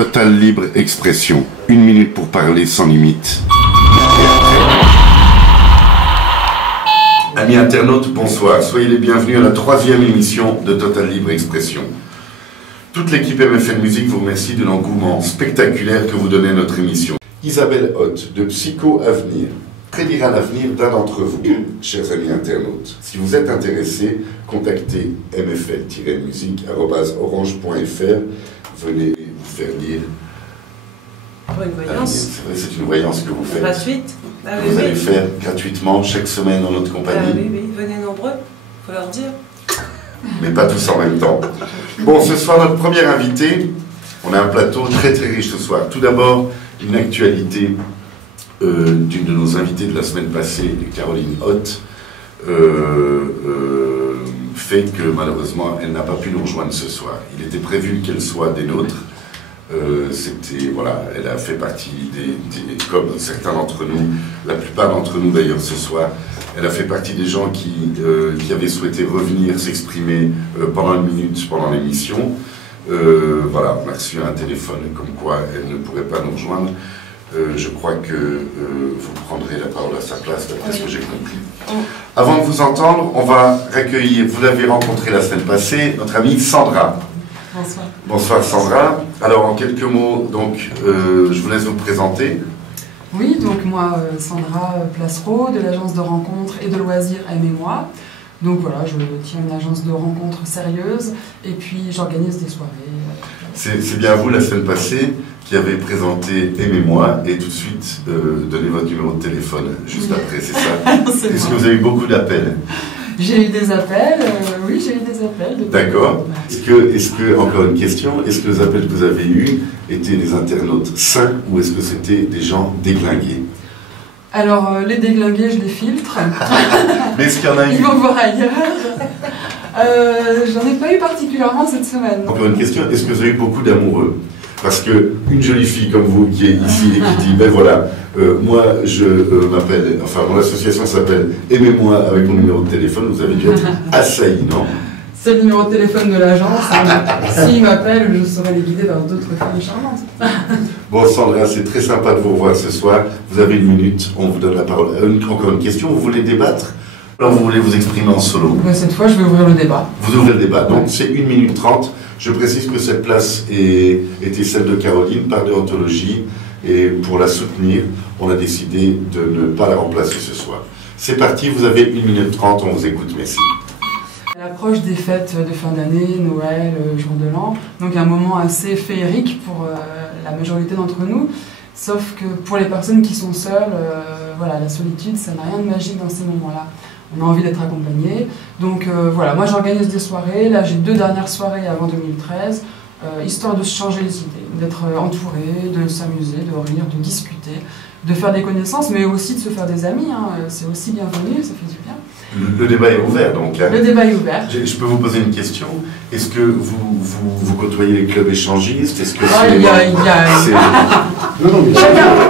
Total libre expression. 1 minute pour parler sans limite. Amis internautes, bonsoir. Soyez les bienvenus à la 3e émission de Total libre expression. Toute l'équipe MFN Musique vous remercie de l'engouement spectaculaire que vous donnez à notre émission. Isabelle Hoth, de Psycho Avenir, prédira l'avenir d'un d'entre vous, chers amis internautes. Si vous êtes intéressés, contactez mfl-musique@orange.fr. Venez vous faire lire. Pour une voyance. C'est vrai, c'est une voyance que vous faites. Gratuite. Ah, Vous oui, allez faire gratuitement chaque semaine dans notre compagnie. oui, oui, venez nombreux, faut leur dire. Mais pas tous en même temps. Bon, ce soir, notre premier invité, on a un plateau très très riche ce soir. Tout d'abord, une actualité d'une de nos invitées de la semaine passée, Caroline Hoth, fait que malheureusement, elle n'a pas pu nous rejoindre ce soir. Il était prévu qu'elle soit des nôtres. Voilà, elle a fait partie comme certains d'entre nous, la plupart d'entre nous d'ailleurs ce soir, elle a fait partie des gens qui avaient souhaité revenir s'exprimer pendant une minute, pendant l'émission. Voilà, on a reçu un téléphone comme quoi elle ne pourrait pas nous rejoindre. Je crois que vous prendrez la parole à sa place, d'après ce que j'ai compris. Avant de vous entendre, on va recueillir, vous l'avez rencontré la semaine passée, notre amie Sandra. Bonsoir. Bonsoir Sandra. Alors en quelques mots, donc, je vous laisse vous présenter. Oui, donc moi, Sandra Placereau, de l'agence de rencontres et de loisirs Aimez-moi. Donc voilà, je tiens une agence de rencontres sérieuse et puis j'organise des soirées. C'est bien vous, la semaine passée, qui avez présenté Aimez-moi et tout de suite donné votre numéro de téléphone juste après, c'est ça? Est-ce que vous avez eu beaucoup d'appels? J'ai eu des appels, oui, j'ai eu des appels. D'accord. Est-ce que, encore une question, est-ce que les appels que vous avez eus étaient des internautes sains ou est-ce que c'était des gens déglingués? Alors, les déglingués, je les filtre. Mais est-ce qu'il y en a eu? Ils vont voir ailleurs. J'en ai pas eu particulièrement cette semaine. Encore une question, est-ce que vous avez eu beaucoup d'amoureux? Parce que une jolie fille comme vous qui est ici et qui dit, ben voilà, moi je m'appelle, enfin mon association s'appelle Aimez-moi avec mon numéro de téléphone, vous avez dû être assailli, non? C'est le numéro de téléphone de l'agence. S'ils m'appellent, je saurai les guider vers d'autres filles charmantes. Bon Sandra, c'est très sympa de vous revoir ce soir. Vous avez 1 minute, on vous donne la parole. Encore une question, vous voulez débattre? Alors vous voulez vous exprimer en solo? Cette fois, je vais ouvrir le débat. Vous ouvrez le débat, donc c'est 1 minute 30. Je précise que cette place était celle de Caroline par déontologie et pour la soutenir, on a décidé de ne pas la remplacer ce soir. C'est parti, vous avez 1 minute 30, on vous écoute, merci. À l'approche des fêtes de fin d'année, Noël, jour de l'an, donc un moment assez féerique pour la majorité d'entre nous, sauf que pour les personnes qui sont seules, voilà, la solitude, ça n'a rien de magique dans ces moments-là. On a envie d'être accompagné. Donc voilà, moi j'organise des soirées. Là j'ai 2 dernières soirées avant 2013, histoire de se changer les idées, d'être entouré, de s'amuser, de rire, de discuter, de faire des connaissances, mais aussi de se faire des amis. Hein. C'est aussi bienvenu, ça fait du bien. Le débat est ouvert donc. Hein. Le débat est ouvert. Je peux vous poser une question. Est-ce que vous côtoyez les clubs échangistes? Est-ce que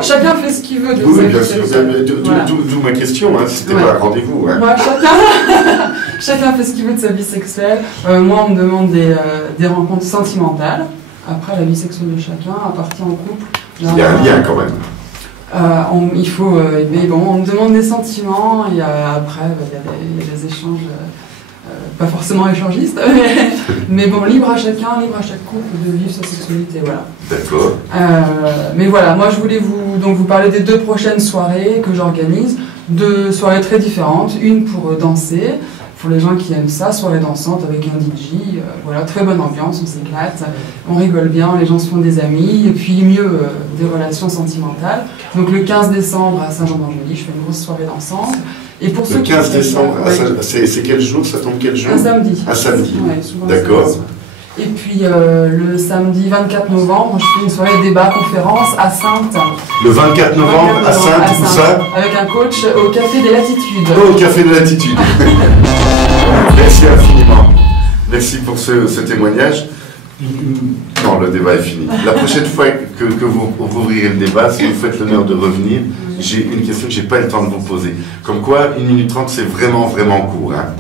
Chacun fait ce qu'il veut de oui, bien sûr. D'où ma question, hein, c'était pas un rendez-vous. Hein. Moi, chacun fait ce qu'il veut de sa vie sexuelle. Moi, on me demande des rencontres sentimentales. Après, la vie sexuelle de chacun, à partir en couple. Il y a un lien quand même. Il faut, mais bon, on me demande des sentiments, et après, il y a des échanges, pas forcément échangistes, mais bon, libre à chaque couple de vivre sa sexualité, voilà. D'accord. Mais voilà, moi je voulais vous parler des 2 prochaines soirées que j'organise, 2 soirées très différentes, une pour danser, pour les gens qui aiment ça, soirée dansante avec un DJ, voilà, très bonne ambiance, on s'éclate, on rigole bien, les gens se font des amis, et puis mieux, des relations sentimentales. Donc le 15 décembre à Saint-Jean-d'Angély, je fais une grosse soirée dansante. Et pour le 15 décembre, c'est quel jour? Ça tombe quel jour? Un samedi. Un samedi, ouais, d'accord. Et puis le samedi 24 novembre, je fais une soirée débat conférence à Saintes. Le 24 novembre à Saintes, où ça? Avec un coach au Café des Latitudes. Oh, au Café des Latitudes. Merci infiniment. Merci pour ce témoignage. Non, le débat est fini. La prochaine fois que vous ouvrirez le débat, si vous faites l'honneur de revenir, j'ai une question que je n'ai pas eu le temps de vous poser. Comme quoi, 1 minute 30, c'est vraiment, vraiment court. Hein.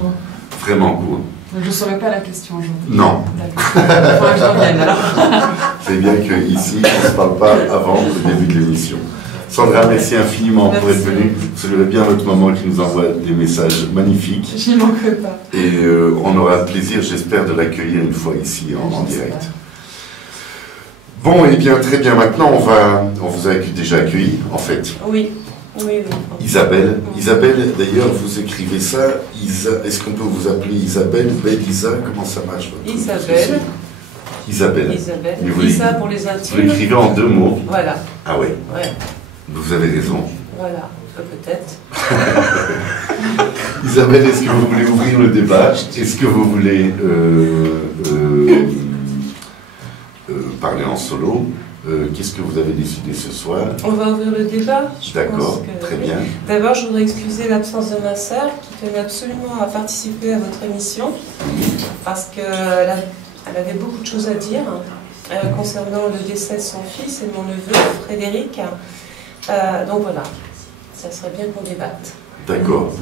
Vraiment court. Donc je ne saurais pas la question aujourd'hui. Non. D'accord. Il faudrait que je revienne alors. C'est bien qu'ici, on ne se parle pas avant le début de l'émission. Sandra, merci infiniment pour être venue. Vous savez bien votre maman qui nous envoie des messages magnifiques. J'y manquerai pas. Et on aura le plaisir, j'espère, de l'accueillir une fois ici en direct. Bon, et bien, très bien. Maintenant, on vous a déjà accueilli, en fait. Oui, oui, oui. Isabelle. Isabelle, d'ailleurs, vous écrivez ça. Est-ce qu'on peut vous appeler Isabelle, Belisa? Comment ça marche votre Isabelle. Isabelle. Isabelle. Mais vous Isa pour les Vous intimes. l'écrivez en 2 mots. Voilà. Ah ouais, Ouais. vous avez raison. Voilà. Peut-être. Isabelle, est-ce que vous voulez ouvrir le débat? Est-ce que vous voulez parler en solo? Qu'est-ce que vous avez décidé ce soir? On va ouvrir le débat. D'accord, très bien. D'abord, je voudrais excuser l'absence de ma sœur qui tenait absolument à participer à votre émission parce qu'elle avait beaucoup de choses à dire concernant le décès de son fils et de mon neveu Frédéric. Donc voilà, ça serait bien qu'on débatte. D'accord.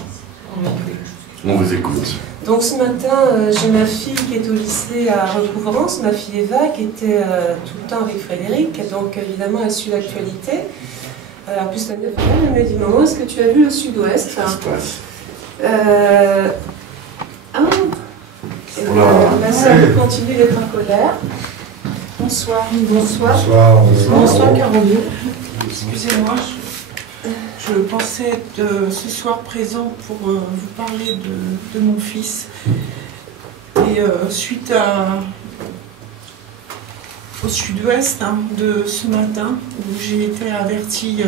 On vous écoute. Donc ce matin, j'ai ma fille qui est au lycée à Recouvrance, ma fille Eva, qui était tout le temps avec Frédéric, donc évidemment elle suit l'actualité. En plus, elle me dit, maman, est-ce que tu as vu le Sud-Ouest? Ça se passe. Ma sœur continue d'être en colère. Bonsoir. Bonsoir. Bonsoir. Bonsoir Caroline. Excusez-moi, je pensais être ce soir présent pour vous parler de mon fils. Et suite au Sud-Ouest de ce matin, où j'ai été avertie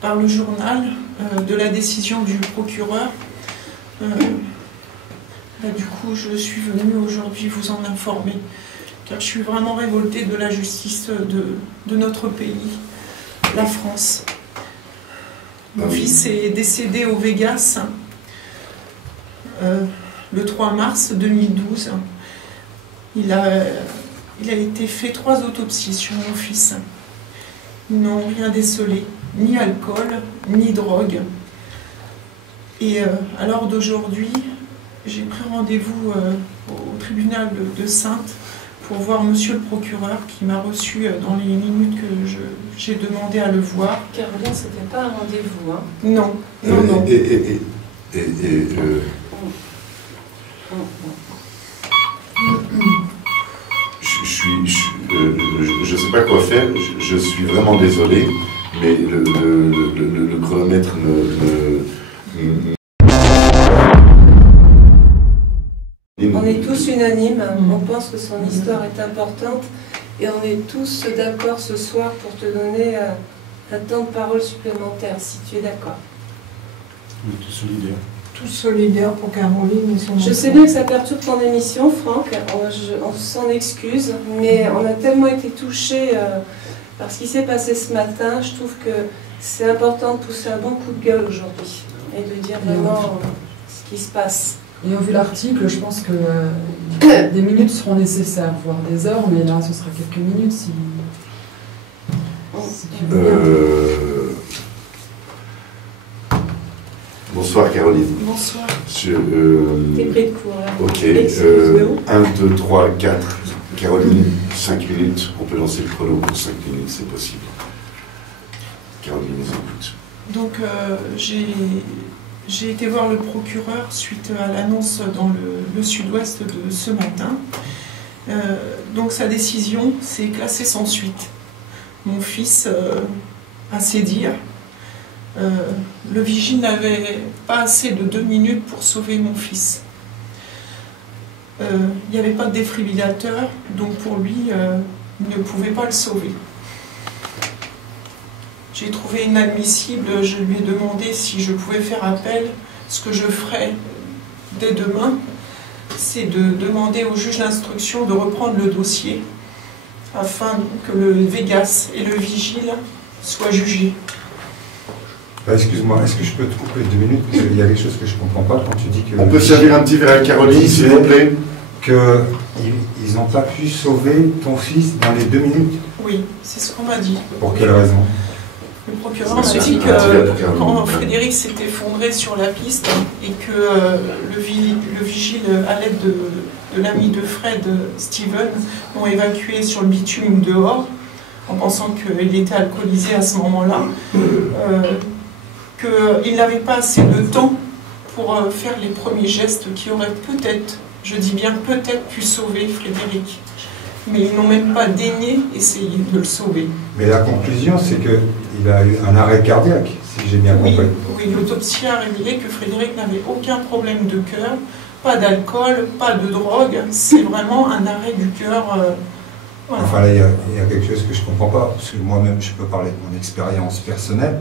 par le journal de la décision du procureur, du coup je suis venue aujourd'hui vous en informer, car je suis vraiment révoltée de la justice de notre pays, la France. Mon fils est décédé au Vegas le 3 mars 2012. Il a été fait 3 autopsies sur mon fils. Ils n'ont rien décelé, ni alcool, ni drogue. Et à l'heure d'aujourd'hui, j'ai pris rendez-vous au tribunal de Saintes pour voir monsieur le procureur qui m'a reçu dans les minutes que j'ai demandé à le voir. Caroline, c'était pas un rendez-vous, hein? Non, non, non. Je ne sais pas quoi faire, je suis vraiment désolé, mais le chronomètre On est tous unanimes, on pense que son histoire est importante et on est tous d'accord ce soir pour te donner un temps de parole supplémentaire, si tu es d'accord. On est tous solidaires. Tous solidaires pour Caroline et son enfant. Je sais bien que ça perturbe ton émission, Franck, on s'en excuse, mais on a tellement été touchés par ce qui s'est passé ce matin, je trouve que c'est important de pousser un bon coup de gueule aujourd'hui et de dire vraiment ce qui se passe. Ayant vu l'article, je pense que des minutes seront nécessaires, voire des heures, mais là ce sera quelques minutes si tu veux. Bonsoir Caroline. Bonsoir. T'es pris de court là. Ok. Excuse-nous. 1, 2, 3, 4. Caroline, 5 minutes. On peut lancer le chrono pour 5 minutes, c'est possible. Caroline nous écoute. Donc j'ai été voir le procureur suite à l'annonce dans le Sud-Ouest de ce matin. Donc sa décision, c'est classé sans suite. Mon fils a ses dires. Le vigile n'avait pas assez de 2 minutes pour sauver mon fils. Il n'y avait pas de défibrillateur, donc pour lui, il ne pouvait pas le sauver. J'ai trouvé inadmissible, je lui ai demandé si je pouvais faire appel. Ce que je ferai dès demain, c'est de demander au juge d'instruction de reprendre le dossier afin que le Vegas et le vigile soient jugés. Excuse-moi, est-ce que je peux te couper 2 minutes? Parce qu'il y a quelque chose que je ne comprends pas quand tu dis que... On peut servir un petit verre à Caroline, s'il vous plaît? Qu'ils n'ont pas pu sauver ton fils dans les 2 minutes? Oui, c'est ce qu'on m'a dit. Pour quelle raison? Le procureur m'a dit que quand Frédéric s'est effondré sur la piste et que le vigile, à l'aide de l'ami de Fred, Steven, l'ont évacué sur le bitume dehors, en pensant qu'il était alcoolisé à ce moment-là, qu'il n'avait pas assez de temps pour faire les premiers gestes qui auraient peut-être, je dis bien peut-être, pu sauver Frédéric. Mais ils n'ont même pas daigné essayer de le sauver. Mais la conclusion, c'est qu'il a eu un arrêt cardiaque, si j'ai bien compris. Oui, l'autopsie a révélé que Frédéric n'avait aucun problème de cœur, pas d'alcool, pas de drogue, c'est vraiment un arrêt du cœur. Voilà. Enfin là, il y a quelque chose que je ne comprends pas, parce que moi-même, je peux parler de mon expérience personnelle.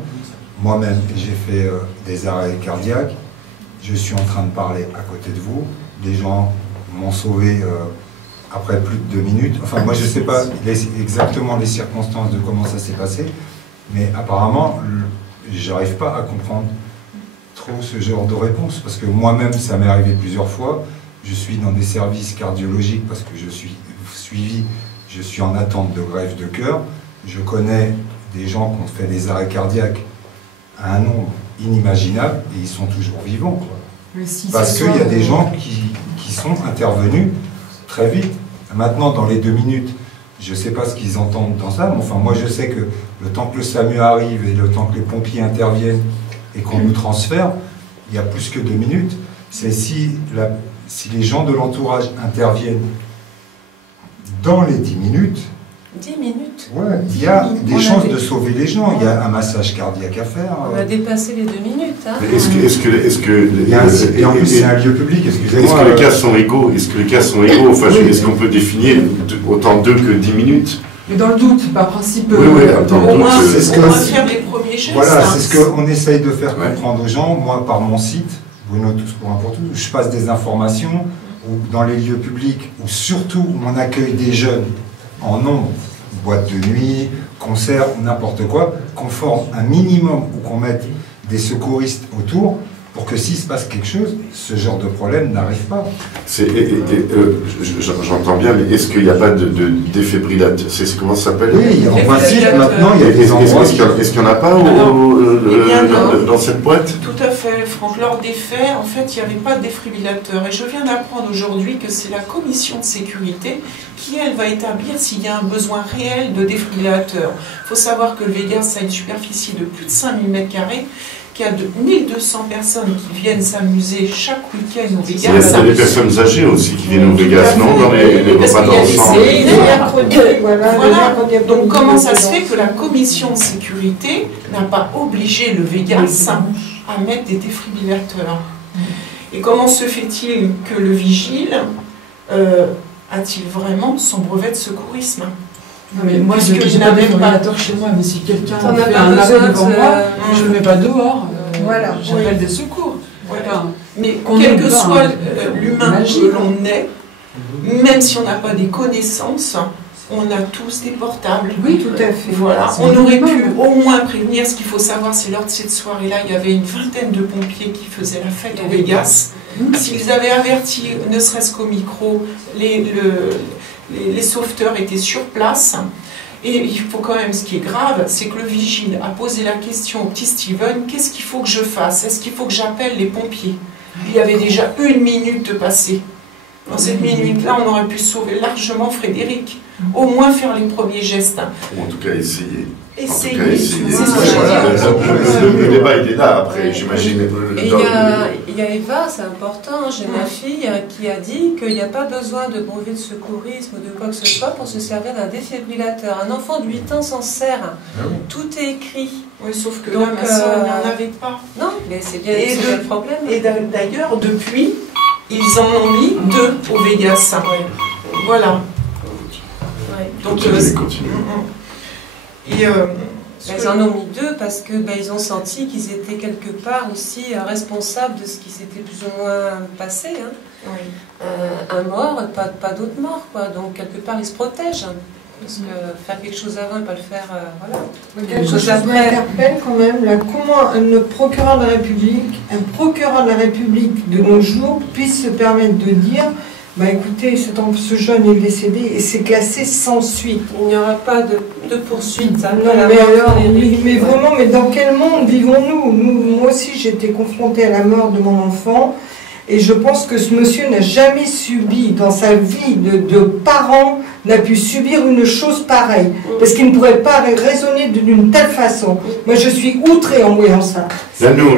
Moi-même, j'ai fait des arrêts cardiaques. Je suis en train de parler à côté de vous. Des gens m'ont sauvé après plus de 2 minutes. Enfin, moi, je ne sais pas exactement les circonstances de comment ça s'est passé, mais apparemment, je n'arrive pas à comprendre trop ce genre de réponse, parce que moi-même, ça m'est arrivé plusieurs fois. Je suis dans des services cardiologiques parce que je suis suivi, je suis en attente de greffe de cœur. Je connais des gens qui ont fait des arrêts cardiaques à un nombre inimaginable et ils sont toujours vivants, quoi. Parce qu'il y a des gens qui sont intervenus très vite. Maintenant, dans les 2 minutes, je ne sais pas ce qu'ils entendent dans ça, mais enfin, moi je sais que le temps que le SAMU arrive et le temps que les pompiers interviennent et qu'on nous transfère, il y a plus que 2 minutes. C'est si les gens de l'entourage interviennent dans les 10 minutes, 10 minutes. Ouais, il y a des chances de sauver les gens. Il y a un massage cardiaque à faire. On a dépassé les 2 minutes. Hein. Et en plus, c'est un lieu public, excusez-moi. Est-ce que les cas sont égaux? Est-ce que les cas sont égaux? Enfin, est-ce qu'on peut définir autant d'eux que 10 minutes? Mais dans le doute, par principe. Au moins faire les premiers gestes. Voilà, c'est ce qu'on essaye de faire comprendre aux gens. Moi, par mon site, Bruno Tous pour un pour tous, je passe des informations où, dans les lieux publics, où surtout on accueille des jeunes en nombre, boîte de nuit, concert, n'importe quoi, qu'on forme un minimum ou qu'on mette des secouristes autour pour que s'il se passe quelque chose, ce genre de problème n'arrive pas. J'entends bien, mais est-ce qu'il n'y a pas de défibrillateur? C'est comment ça s'appelle? Oui, en principe, maintenant, il y a des endroits... Est-ce qu'il n'y en a pas dans cette boîte? Tout à fait, Franck. Lors des faits, en fait, il n'y avait pas de défibrillateur. Et je viens d'apprendre aujourd'hui que c'est la commission de sécurité qui, elle, va établir s'il y a un besoin réel de défibrillateur. Il faut savoir que le Vegas a une superficie de plus de 5000 m², qu'il y a 1200 personnes qui viennent s'amuser chaque week-end au Vegas. Il y a des personnes âgées aussi qui viennent au Vegas, non? Dans les repas d'enfants. Voilà. Donc comment ça se fait que la commission de sécurité n'a pas obligé le Vegas à mettre des défibrillateurs? Et comment se fait-il que le vigile a-t-il vraiment son brevet de secourisme? Non, mais moi, je n'ai pas de défibrillateur chez moi, mais si quelqu'un fait un arrêt devant moi, je ne le mets pas dehors, voilà. J'appelle des secours. Voilà. Mais quel que soit l'humain que l'on est, même si on n'a pas des connaissances, on a tous des portables. Oui, tout à fait. Voilà. On aurait pu au moins prévenir. Ce qu'il faut savoir, c'est lors de cette soirée-là, il y avait une vingtaine de pompiers qui faisaient la fête au Vegas. S'ils avaient averti, ne serait-ce qu'au micro, les sauveteurs étaient sur place. Et il faut quand même, ce qui est grave, c'est que le vigile a posé la question au petit Steven, qu'est-ce qu'il faut que je fasse? Est-ce qu'il faut que j'appelle les pompiers? Il y avait déjà 1 minute de passé. Dans cette minute-là, on aurait pu sauver largement Frédéric. Au moins faire les premiers gestes. Ou en tout cas essayer. Essayer. Le débat, il est là, après, j'imagine. Et il y a Eva, c'est important, j'ai ma fille qui a dit qu'il n'y a pas besoin de brevet de secourisme ou de quoi que ce soit pour se servir d'un défibrillateur. Un enfant de 8 ans s'en sert. Tout est écrit. Oui, sauf que donc, là, ma soeur n'en avait pas. Non, mais c'est bien le problème. Et d'ailleurs, depuis, ils en ont mis 2 au Vegas. Voilà. Donc, ils en ont mis 2 parce que ils ont senti qu'ils étaient quelque part aussi responsables de ce qui s'était plus ou moins passé. Hein. Oui. Un mort, pas d'autres morts, quoi. Donc quelque part ils se protègent. Parce que faire quelque chose avant et pas le faire, voilà. Quelque chose m'interpelle quand même, là, comment un procureur de la République de nos jours puisse se permettre de dire Bah écoutez, ce jeune est décédé et c'est classé sans suite. Il n'y aura pas de poursuite. Hein, Non, mais alors, mais vraiment, mais dans quel monde vivons-nous? Moi aussi, j'ai été confrontée à la mort de mon enfant et je pense que ce monsieur n'a jamais subi dans sa vie de parent, n'a pu subir une chose pareille. Parce qu'il ne pourrait pas raisonner d'une telle façon. Moi, je suis outrée en voyant ça. Nanou,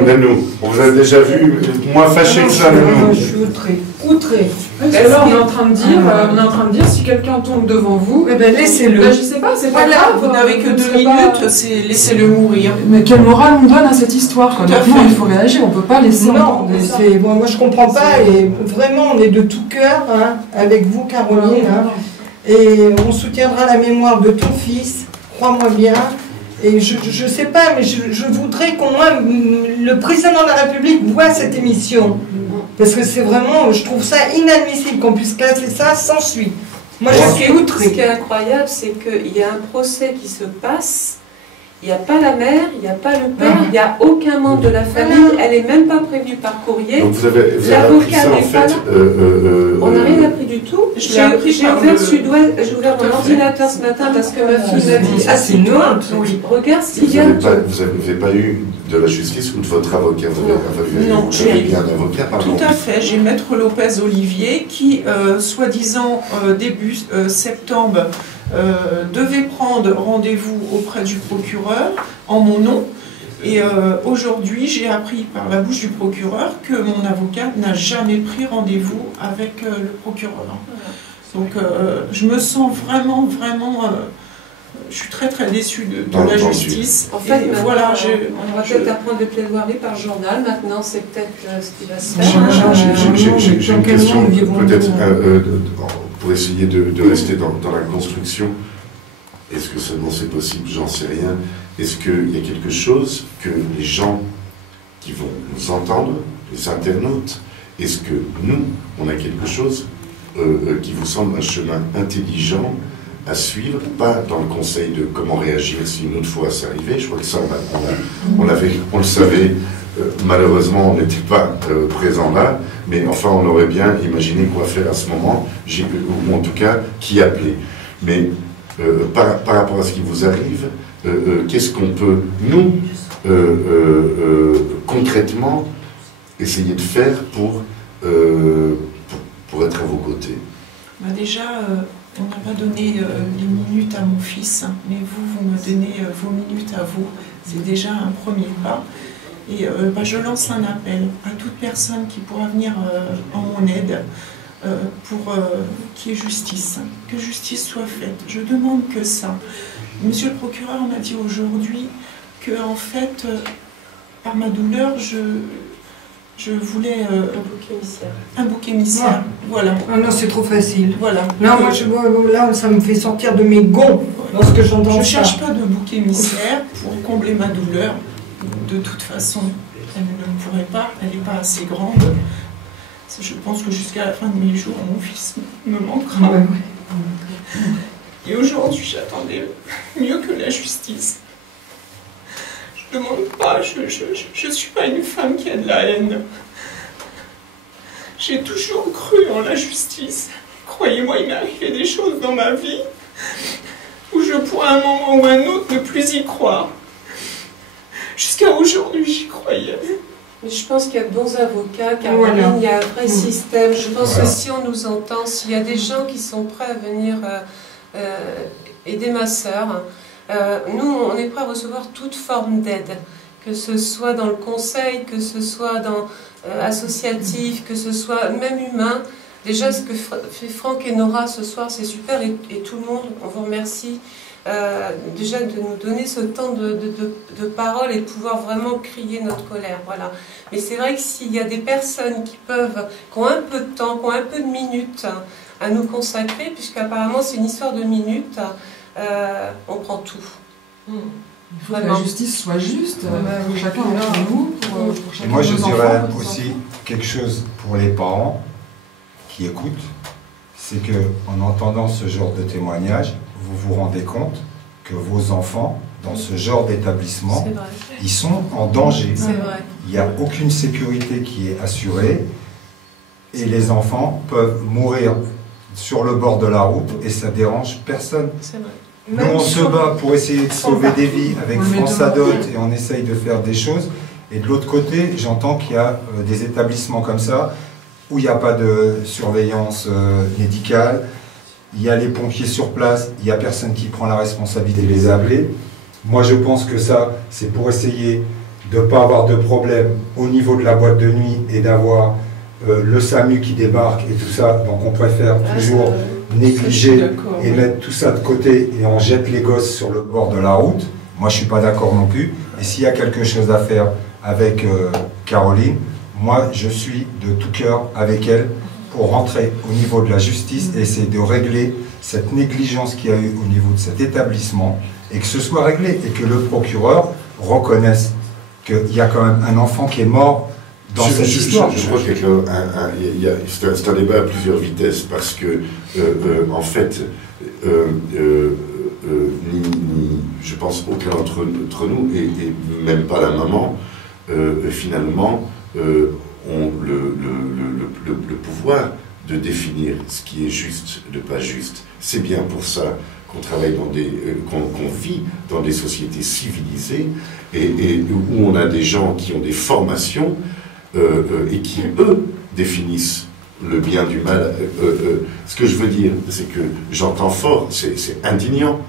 on vous a déjà vu moins fâché que ça, Nanou. Je suis outrée. Et là, on est en train de dire, si quelqu'un tombe devant vous, Eh ben, laissez-le. ben, je sais pas, c'est pas Voilà, grave. vous n'avez que 2 c'est pas- minutes, laissez-le mourir. Mais quelle morale on donne à cette histoire, quoi. Tout à Maintenant, fait. il faut réagir, on peut pas laisser Non, entendre mais des... moi je comprends pas et vraiment on est de tout cœur hein, avec vous Caroline hein, et on soutiendra la mémoire de ton fils, crois-moi bien. Et je sais pas, mais je voudrais qu'au moins le président de la République voit cette émission. Parce que c'est vraiment, je trouve ça inadmissible qu'on puisse classer ça sans suite. Moi je suis Ce outrée. qui est incroyable, c'est qu'il y a un procès qui se passe. Il n'y a pas la mère, il n'y a pas le père, il n'y a aucun membre de la famille, elle n'est même pas prévenue par courrier. Donc vous avez appris L'avocat ça en n'est pas fait. là. On n'a rien appris du tout. Je l'ai appris J'ai par ouvert le- Sud-Ouest, j'ai ouvert Tout à mon fait. ordinateur ce matin parce que ma fille m'a dit Ça, c'est assieds-toi, honte. Oui. regarde ce qu'il Vous y a. n'avez pas eu de la justice ou de votre avocat? Non, Vous avez bien un avocat, pardon. Tout à fait. J'ai Maître Lopez Olivier qui, soi-disant, début septembre, devait prendre rendez-vous auprès du procureur en mon nom. Et aujourd'hui, j'ai appris par la bouche du procureur que mon avocat n'a jamais pris rendez-vous avec le procureur. Donc je me sens vraiment, je suis très déçue de la justice. En fait, Et maintenant, voilà, on va je- peut-être apprendre les plaidoiries par journal. Maintenant, c'est peut-être ce qui va se J'ai faire. une Dans quel question, monde vivons-nous, peut-être hein pour essayer de rester dans la construction. Est-ce que seulement c'est possible? J'en sais rien. Est-ce qu'il y a quelque chose que les gens qui vont nous entendre, les internautes, est-ce que nous, on a quelque chose qui vous semble un chemin intelligent à suivre, pas dans le conseil de comment réagir si une autre fois ça arrivait? Je crois que ça, on le savait. Malheureusement, on n'était pas présent là, mais enfin, on aurait bien imaginé quoi faire à ce moment, ou en tout cas, qui appeler. Mais par rapport à ce qui vous arrive, qu'est-ce qu'on peut, nous, concrètement, essayer de faire pour être à vos côtés? Bah déjà, on n'a pas donné les minutes à mon fils, hein, mais vous me donnez vos minutes à vous. C'est déjà un premier pas. Et je lance un appel à toute personne qui pourra venir en mon aide pour qu'il y ait justice, que justice soit faite. Je demande que ça. Monsieur le procureur m'a dit aujourd'hui que, en fait, par ma douleur, je voulais un bouc émissaire. Voilà. Ah non, c'est trop facile. Voilà. Non, là, ça me fait sortir de mes gonds lorsque j'entends Je ça. ne cherche pas de bouc émissaire pour combler ma douleur. De toute façon, elle ne pourrait pas, elle n'est pas assez grande. Je pense que jusqu'à la fin de mes jours, mon fils me manquera. Ouais, ouais. Et aujourd'hui, j'attendais mieux que la justice. Je ne demande pas, je ne suis pas une femme qui a de la haine. J'ai toujours cru en la justice. Croyez-moi, il m'est arrivé des choses dans ma vie où je pourrais à un moment ou à un autre ne plus y croire. Jusqu'à aujourd'hui, j'y croyais. Mais je pense qu'il y a de bons avocats, car Voilà. il y a un vrai système. Je pense Voilà. que si on nous entend, s'il y a des gens qui sont prêts à venir aider ma sœur, nous, on est prêts à recevoir toute forme d'aide, que ce soit dans le conseil, que ce soit dans associatif, que ce soit même humain. Déjà, ce que fait Franck et Nora ce soir, c'est super, et tout le monde, on vous remercie. Déjà de nous donner ce temps de parole et de pouvoir vraiment crier notre colère, voilà. Mais c'est vrai que s'il y a des personnes qui ont un peu de temps, qui ont un peu de minutes à nous consacrer, puisqu'apparemment c'est une histoire de minutes, on prend tout. Il faut que la justice soit juste pour chacun d'entre nous, pour chacun Moi, je de nos dirais enfants, pour nos aussi enfants. quelque chose pour les parents qui écoutent, c'est que en entendant ce genre de témoignage, vous vous rendez compte que vos enfants, dans ce genre d'établissement, C'est vrai, ils sont en danger. c'est vrai. Il n'y a aucune sécurité qui est assurée. et les enfants peuvent mourir sur le bord de la route et ça dérange personne. C'est vrai. Nous, on se bat pour essayer de sauver des vies avec France Adot et on essaye de faire des choses. Et de l'autre côté, j'entends qu'il y a des établissements comme ça où il n'y a pas de surveillance médicale, il y a les pompiers sur place, il n'y a personne qui prend la responsabilité de les appeler. Moi, je pense que ça, c'est pour essayer de ne pas avoir de problème au niveau de la boîte de nuit et d'avoir le SAMU qui débarque et tout ça. Donc, on préfère toujours négliger et mettre tout ça de côté et on jette les gosses sur le bord de la route. Moi, je ne suis pas d'accord non plus. Et s'il y a quelque chose à faire avec Caroline, moi, je suis de tout cœur avec elle pour rentrer au niveau de la justice et essayer de régler cette négligence qu'il y a eu au niveau de cet établissement et que ce soit réglé et que le procureur reconnaisse qu'il y a quand même un enfant qui est mort dans cette histoire. Je crois que c'est un débat à plusieurs vitesses parce que, en fait, je pense aucun d'entre nous, et même pas la maman, finalement, ont le pouvoir de définir ce qui est juste, de pas juste. C'est bien pour ça qu'on travaille qu'on vit dans des sociétés civilisées et où on a des gens qui ont des formations et qui, eux, définissent le bien du mal. Ce que je veux dire, c'est que j'entends fort, c'est indignant.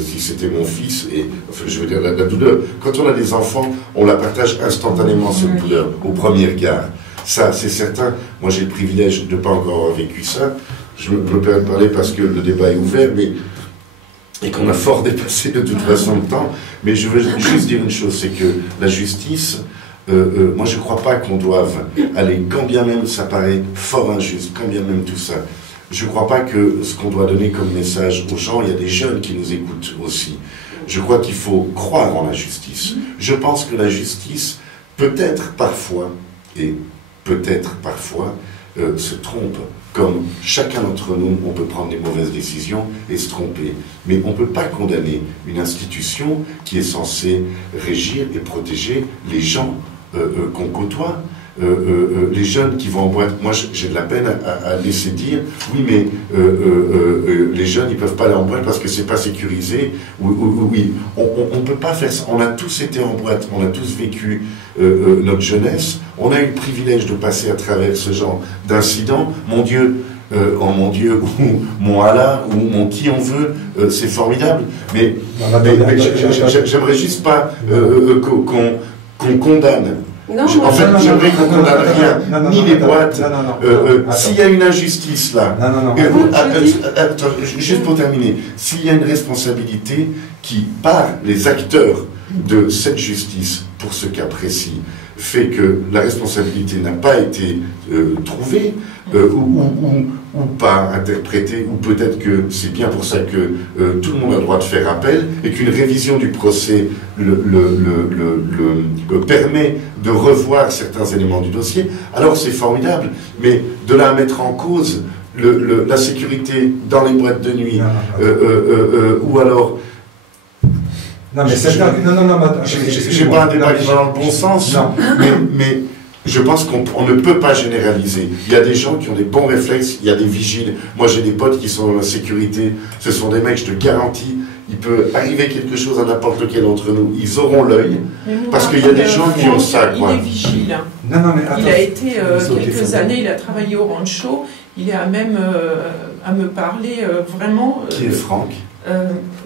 Si c'était mon fils, et enfin, je veux dire la douleur. Quand on a des enfants, on la partage instantanément, cette douleur, au premier regard. Ça, c'est certain. Moi, j'ai le privilège de ne pas encore avoir vécu ça. Je me permets de parler parce que le débat est ouvert, mais et qu'on a fort dépassé de toute façon le temps. Mais je veux juste dire une chose, c'est que la justice, moi je ne crois pas qu'on doive aller, quand bien même ça paraît fort injuste, quand bien même tout ça, je ne crois pas que ce qu'on doit donner comme message aux gens, il y a des jeunes qui nous écoutent aussi. Je crois qu'il faut croire en la justice. Je pense que la justice, peut-être parfois, se trompe. Comme chacun d'entre nous, on peut prendre des mauvaises décisions et se tromper. Mais on ne peut pas condamner une institution qui est censée régir et protéger les gens qu'on côtoie. Les jeunes qui vont en boîte, moi j'ai de la peine à laisser dire, oui mais les jeunes ils ne peuvent pas aller en boîte parce que c'est pas sécurisé, oui, on ne peut pas faire ça, on a tous été en boîte, on a tous vécu notre jeunesse, on a eu le privilège de passer à travers ce genre d'incidents, mon Dieu, ou mon Allah, ou mon qui on veut, c'est formidable, mais j'aimerais juste pas qu'on condamne. Non, en fait, j'aimerais qu'on ne condamne rien, ni les boîtes. S'il y a une injustice là, juste pour terminer, s'il y a une responsabilité qui, par les acteurs de cette justice, pour ce cas précis, fait que la responsabilité n'a pas été trouvée, ou pas interprétée, ou peut-être que c'est bien pour ça que tout le monde a le droit de faire appel, et qu'une révision du procès permet de revoir certains éléments du dossier, alors c'est formidable. Mais de là à mettre en cause la sécurité dans les boîtes de nuit, ou alors... Non, mais c'est j'ai pas un débat qui va dans le bon sens, mais je pense qu'on ne peut pas généraliser. Il y a des gens qui ont des bons réflexes, il y a des vigiles. Moi, j'ai des potes qui sont dans la sécurité. Ce sont des mecs, je te garantis, il peut arriver quelque chose à n'importe quel d'entre nous. Ils auront l'œil, parce qu'il y a des gens qui ont ça, quoi. Il est vigile. Non, mais attends, il a été quelques années, il a travaillé au rancho. Il est à même à me parler vraiment... Qui est Franck?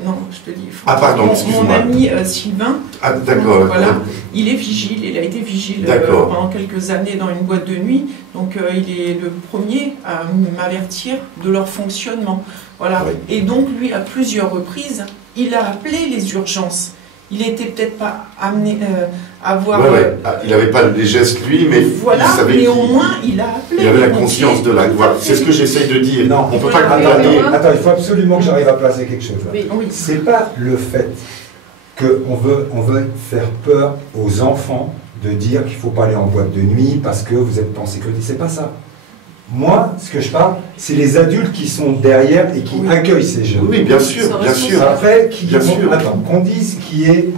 Non, je te dis. Ah pardon, excuse-moi. Mon ami Sylvain. Ah d'accord. Voilà, il est vigile, il a été vigile pendant quelques années dans une boîte de nuit. Donc il est le premier à m'avertir de leur fonctionnement. Voilà. Oui. Et donc lui, à plusieurs reprises, il a appelé les urgences. Il n'était peut-être pas amené à voir... Il n'avait pas les gestes, lui, mais voilà, il savait... mais au moins, il a appelé. Il avait la conscience de la... Voilà, c'est ce que j'essaye de dire. Non, on ne peut pas condamner... Attends, il faut absolument que j'arrive à placer quelque chose. Oui. C'est pas le fait qu'on veut faire peur aux enfants de dire qu'il ne faut pas aller en boîte de nuit parce que vous n'êtes pas en sécurité. C'est pas ça. Moi, ce que je parle, c'est les adultes qui sont derrière et qui accueillent ces jeunes. Oui, bien sûr, bien sûr. Après, qu'on dise qu'il y ait...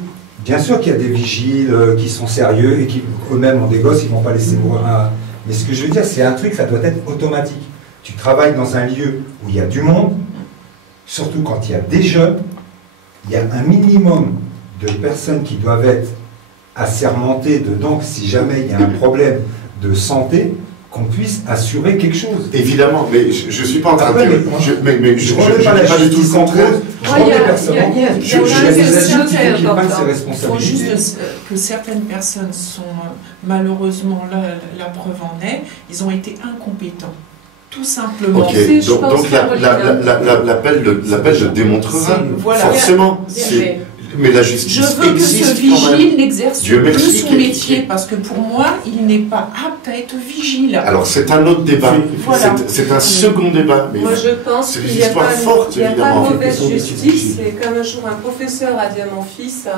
Bien sûr qu'il y a des vigiles qui sont sérieux et qui eux-mêmes ont des gosses, ils ne vont pas laisser Mais ce que je veux dire, c'est un truc, ça doit être automatique. Tu travailles dans un lieu où il y a du monde, surtout quand il y a des jeunes, il y a un minimum de personnes qui doivent être assermentées dedans, si jamais il y a un problème de santé, qu'on puisse assurer quelque chose. Évidemment, mais je ne suis pas en train de dire... Je ne remets pas du tout le contraire. Je remets personne. Il faut responsabilités. juste que certaines personnes sont, malheureusement, là, la preuve en est, ils ont été incompétents. Tout simplement. Ok, donc l'appel le démontrera, voilà. forcément. Mais la justice je veux que ce vigile n'exerce plus son métier, qui... parce que pour moi, il n'est pas apte à être vigile. Alors c'est un autre débat, voilà. C'est un second débat. Mais moi je pense qu'il n'y a pas de mauvaise justice. C'est comme un jour un professeur a dit à mon fils,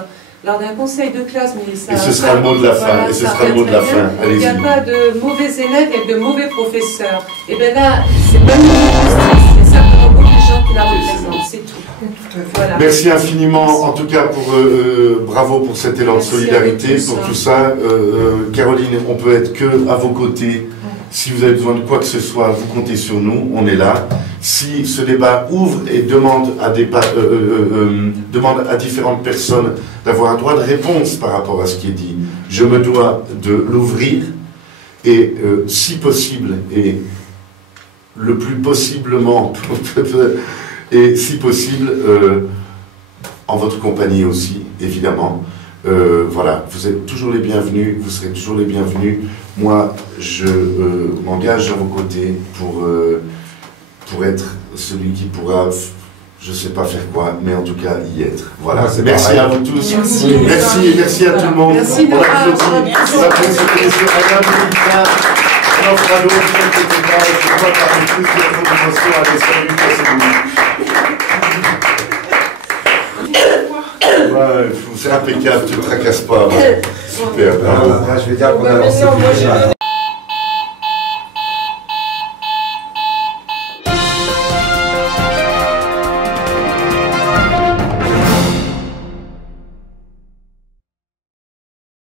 lors d'un conseil de classe, mais ça, et ce sera le mot de la fin. Et ce sera le mot de la fin. Il n'y a pas de mauvais élèves et de mauvais professeurs. Et bien là, c'est pas une justice, c'est simplement beaucoup de gens qui la représentent, c'est tout. Voilà. Merci infiniment, en tout cas, bravo pour cet élan de solidarité, pour tout ça. Caroline, on peut être que à vos côtés. Si vous avez besoin de quoi que ce soit, vous comptez sur nous, on est là. Si ce débat ouvre et demande à différentes personnes d'avoir un droit de réponse par rapport à ce qui est dit, je me dois de l'ouvrir et si possible, et le plus possiblement, et si possible, en votre compagnie aussi, évidemment. Voilà, vous êtes toujours les bienvenus, vous serez toujours les bienvenus. Moi, je m'engage à vos côtés pour être celui qui pourra, je ne sais pas faire quoi, mais en tout cas y être. Voilà, merci à vous tous. Merci à tout le monde. Merci de on applaudit cette émission. On en fera d'autres, ne vous inquiétez pas, je crois parmi plus d'informations à des saluts. Ouais, c'est impeccable, tu ne te tracasses pas. Super. Je vais dire qu'on a lancé.